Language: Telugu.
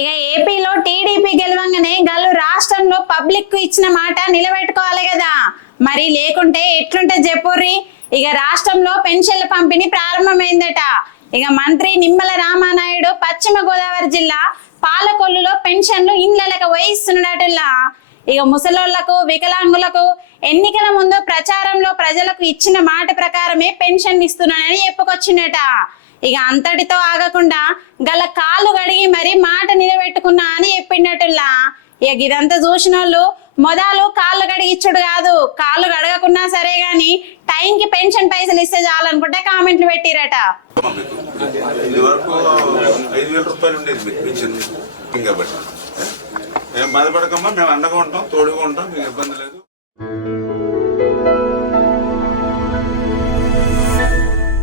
ఇక ఏపీలో టీడీపీ గెలవంగానే గల్లు రాష్ట్రంలో పబ్లిక్ కు ఇచ్చిన మాట నిలబెట్టుకోవాలి కదా, మరి లేకుంటే ఎట్లుంటే చెప్పుర్రి. ఇక రాష్ట్రంలో పెన్షన్ల పంపిణీ ప్రారంభమైందట. ఇక మంత్రి నిమ్మల రామానాయుడు పశ్చిమ గోదావరి జిల్లా పాలకొల్లులో పెన్షన్లు ఇండ్లకు వేయిస్తున్నాడటల్లా. ఇక ముసలోళ్లకు వికలాంగులకు ఎన్నికల ముందు ప్రచారంలో ప్రజలకు ఇచ్చిన మాట ప్రకారమే పెన్షన్ ఇస్తున్నానని చెప్పుకొచ్చిందట. ఇక అంతటితో ఆగకుండా గల కాళ్ళు గడిగి మరి మాట నిలబెట్టుకున్నా అని చెప్పిండటల్లా. ఇక ఇదంతా చూసిన వాళ్ళు మొదలు కాళ్ళు గడిగిచ్చుడు కాదు, కాళ్ళు గడగకున్నా సరే గాని టైంకి పెన్షన్ పైసలు ఇస్తే చాలనుకుంటే కామెంట్లు పెట్టిరట. మేము బాధపడకమ్మా, మేము అండగా ఉంటాం, తోడుగా ఉంటాం, మీకు ఇబ్బంది లేదు.